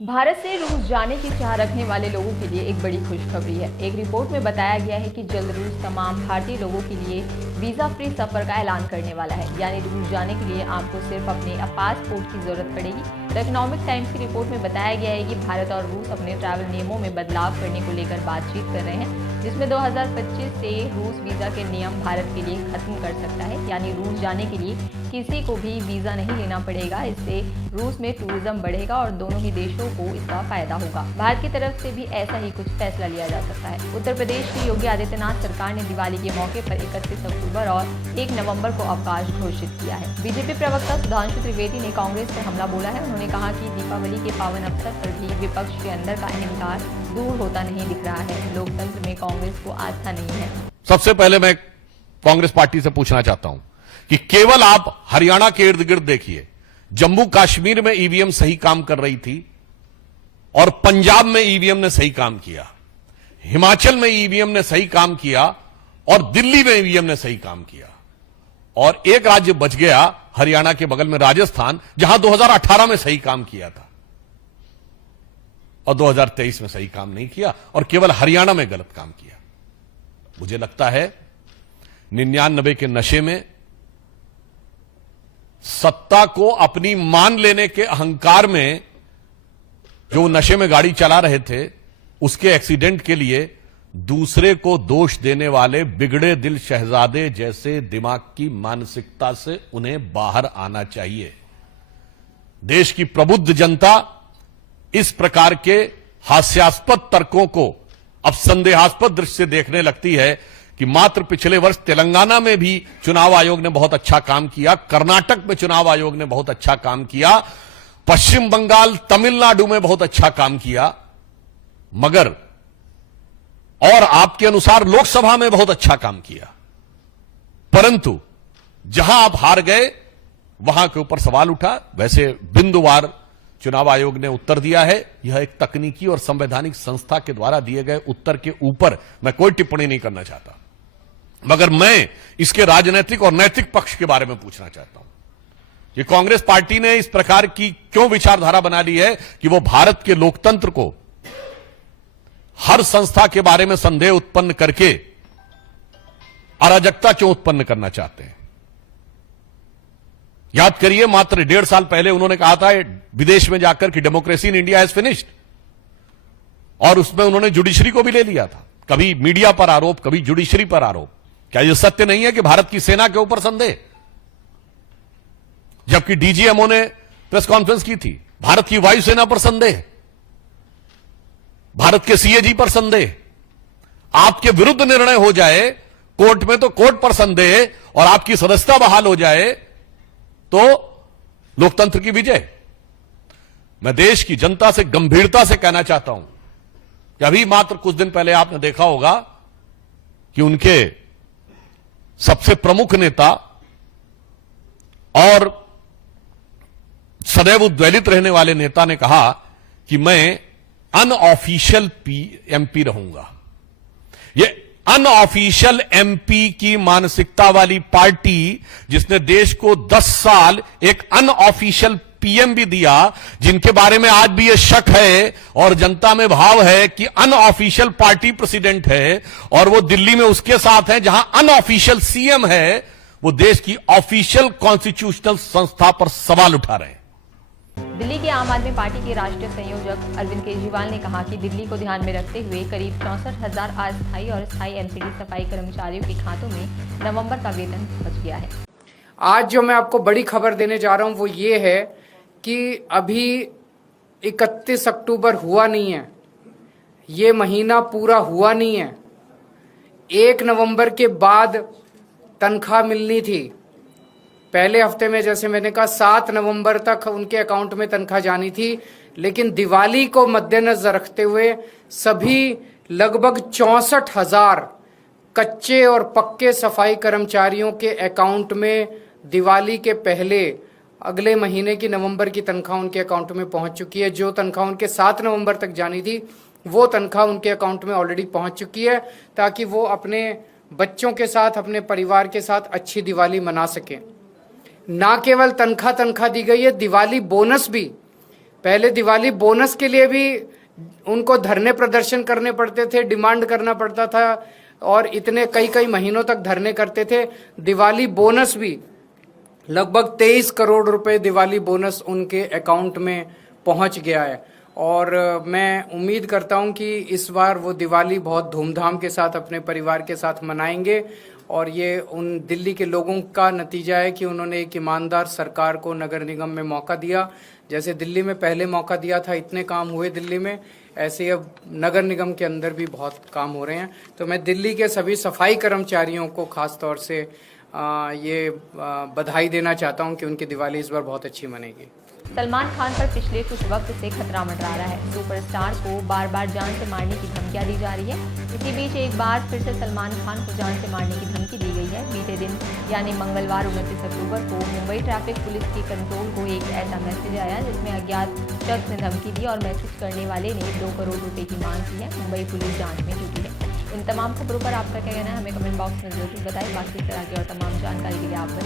भारत से रूस जाने की चाह रखने वाले लोगों के लिए एक बड़ी खुशखबरी है। एक रिपोर्ट में बताया गया है कि जल्द रूस तमाम भारतीय लोगों के लिए वीजा फ्री सफर का ऐलान करने वाला है। यानी रूस जाने के लिए आपको सिर्फ अपने पासपोर्ट की जरूरत पड़ेगी। द इकोनॉमिक टाइम्स की रिपोर्ट में बताया गया है कि भारत और रूस अपने ट्रैवल नियमों में बदलाव करने को लेकर बातचीत कर रहे हैं, जिसमें 2025 से रूस वीजा के नियम भारत के लिए खत्म कर सकता है। यानी रूस जाने के लिए किसी को भी वीजा नहीं लेना पड़ेगा। इससे रूस में टूरिज्म बढ़ेगा और दोनों ही देशों को इसका फायदा होगा। भारत की तरफ से भी ऐसा ही कुछ फैसला लिया जा सकता है। उत्तर प्रदेश की योगी आदित्यनाथ सरकार ने दिवाली के मौके पर 31 अक्टूबर और 1 नवंबर को अवकाश घोषित किया है। बीजेपी प्रवक्ता सुधांशु त्रिवेदी ने कांग्रेस पर हमला बोला है। उन्होंने कहा कि दीपावली के पावन अवसर पर भी विपक्ष के अंदर का अहंकार दूर होता नहीं दिख रहा है। लोकतंत्र में कांग्रेस को आस्था नहीं है। सबसे पहले मैं कांग्रेस पार्टी से पूछना चाहता हूं कि केवल आप हरियाणा के इर्द गिर्द देखिए, जम्मू कश्मीर में ईवीएम सही काम कर रही थी और पंजाब में ईवीएम ने सही काम किया, हिमाचल में ईवीएम ने सही काम किया और दिल्ली में ईवीएम ने सही काम किया। और एक राज्य बच गया हरियाणा के बगल में राजस्थान, जहां 2018 में सही काम किया था और 2023 में सही काम नहीं किया और केवल हरियाणा में गलत काम किया। मुझे लगता है 99 के नशे में सत्ता को अपनी मान लेने के अहंकार में जो नशे में गाड़ी चला रहे थे, उसके एक्सीडेंट के लिए दूसरे को दोष देने वाले बिगड़े दिल शहजादे जैसे दिमाग की मानसिकता से उन्हें बाहर आना चाहिए। देश की प्रबुद्ध जनता इस प्रकार के हास्यास्पद तर्कों को अब संदेहास्पद दृष्टि से देखने लगती है कि मात्र पिछले वर्ष तेलंगाना में भी चुनाव आयोग ने बहुत अच्छा काम किया, कर्नाटक में चुनाव आयोग ने बहुत अच्छा काम किया, पश्चिम बंगाल, तमिलनाडु में बहुत अच्छा काम किया, मगर और आपके अनुसार लोकसभा में बहुत अच्छा काम किया, परंतु जहां आप हार गए वहां के ऊपर सवाल उठा। वैसे बिंदुवार चुनाव आयोग ने उत्तर दिया है। यह एक तकनीकी और संवैधानिक संस्था के द्वारा दिए गए उत्तर के ऊपर मैं कोई टिप्पणी नहीं करना चाहता, मगर मैं इसके राजनीतिक और नैतिक पक्ष के बारे में पूछना चाहता हूं कि कांग्रेस पार्टी ने इस प्रकार की क्यों विचारधारा बना ली है कि वो भारत के लोकतंत्र को हर संस्था के बारे में संदेह उत्पन्न करके अराजकता क्यों उत्पन्न करना चाहते हैं। याद करिए, मात्र 1.5 साल पहले उन्होंने कहा था विदेश में जाकर कि democracy in India has finished, और उसमें उन्होंने जुडिशरी को भी ले लिया था। कभी मीडिया पर आरोप, कभी जुडिशरी पर आरोप। क्या यह सत्य नहीं है कि भारत की सेना के ऊपर संदेह? जबकि डीजीएमओ ने प्रेस कॉन्फ्रेंस की थी, भारत की वायुसेना पर संदेह, भारत के सीएजी पर संदेह। आपके विरुद्ध निर्णय हो जाए कोर्ट में तो कोर्ट पर संदेह, और आपकी सदस्यता बहाल हो जाए तो लोकतंत्र की विजय। मैं देश की जनता से गंभीरता से कहना चाहता हूं कि अभी मात्र कुछ दिन पहले आपने देखा होगा कि उनके सबसे प्रमुख नेता और सदैव उद्वेलित रहने वाले नेता ने कहा कि मैं अनऑफिशियल एमपी रहूंगा। ये अनऑफिशियल एमपी की मानसिकता वाली पार्टी, जिसने देश को 10 साल एक अनऑफिशियल पीएम भी दिया, जिनके बारे में आज भी यह शक है और जनता में भाव है कि अनऑफिशियल पार्टी प्रेसिडेंट है, और वो दिल्ली में उसके साथ है जहां अनऑफिशियल सीएम है, वो देश की ऑफिशियल कॉन्स्टिट्यूशनल संस्था पर सवाल उठा रहे हैं। दिल्ली के आम आदमी पार्टी के राष्ट्रीय संयोजक अरविंद केजरीवाल ने कहा कि दिल्ली को ध्यान में रखते हुए करीब 64,000 अस्थायी और स्थायी एमपीडी सफाई कर्मचारियों के खातों में नवंबर का वेतन बच गया है। आज जो मैं आपको बड़ी खबर देने जा रहा हूं वो ये है कि अभी 31 अक्टूबर हुआ नहीं है, ये महीना पूरा हुआ नहीं है। 1 नवंबर के बाद तनख्वाह मिलनी थी। पहले हफ्ते में, जैसे मैंने कहा, 7 नवंबर तक उनके अकाउंट में तनख्वाह जानी थी, लेकिन दिवाली को मद्देनजर रखते हुए सभी लगभग 64,000 कच्चे और पक्के सफाई कर्मचारियों के अकाउंट में दिवाली के पहले अगले महीने की नवंबर की तनख्वाह उनके अकाउंट में पहुंच चुकी है। जो तनख्वाह उनके 7 नवंबर तक जानी थी, वो तनख्वाह उनके अकाउंट में ऑलरेडी पहुंच चुकी है, ताकि वो अपने बच्चों के साथ, अपने परिवार के साथ अच्छी दिवाली मना सकें। ना केवल तनख्वाह दी गई है, दिवाली बोनस भी पहले दिवाली बोनस के लिए भी उनको धरने प्रदर्शन करने पड़ते थे, डिमांड करना पड़ता था और इतने कई कई महीनों तक धरने करते थे। दिवाली बोनस भी लगभग 23 करोड़ रुपए दिवाली बोनस उनके अकाउंट में पहुंच गया है और मैं उम्मीद करता हूं कि इस बार वो दिवाली बहुत धूमधाम के साथ अपने परिवार के साथ मनाएंगे और ये उन दिल्ली के लोगों का नतीजा है कि उन्होंने एक ईमानदार सरकार को नगर निगम में मौका दिया। जैसे दिल्ली में पहले मौका दिया था, इतने काम हुए दिल्ली में, ऐसे ही अब नगर निगम के अंदर भी बहुत काम हो रहे हैं। तो मैं दिल्ली के सभी सफाई कर्मचारियों को खास तौर से बधाई देना चाहता हूं कि उनकी दिवाली इस बार बहुत अच्छी मनेगी। सलमान खान पर पिछले कुछ वक्त से खतरा मंडरा रहा है। सुपरस्टार को बार बार जान से मारने की धमकियां दी जा रही है। इसी बीच एक बार फिर से सलमान खान को जान से मारने की धमकी दी गई है। बीते दिन यानी मंगलवार 29 अक्टूबर को मुंबई ट्रैफिक पुलिस की कंट्रोल को एक ऐसा मैसेज आया जिसमें अज्ञात शख्स ने धमकी दी और मैसेज करने वाले ने 2 करोड़ रुपए की मांग की है। मुंबई पुलिस जाँच में जुटी है। इन तमाम खबरों पर आपका क्या कहना है हमें कमेंट बॉक्स में जरूर बताएं। बाकी इस तरह की और तमाम जानकारी के लिए आप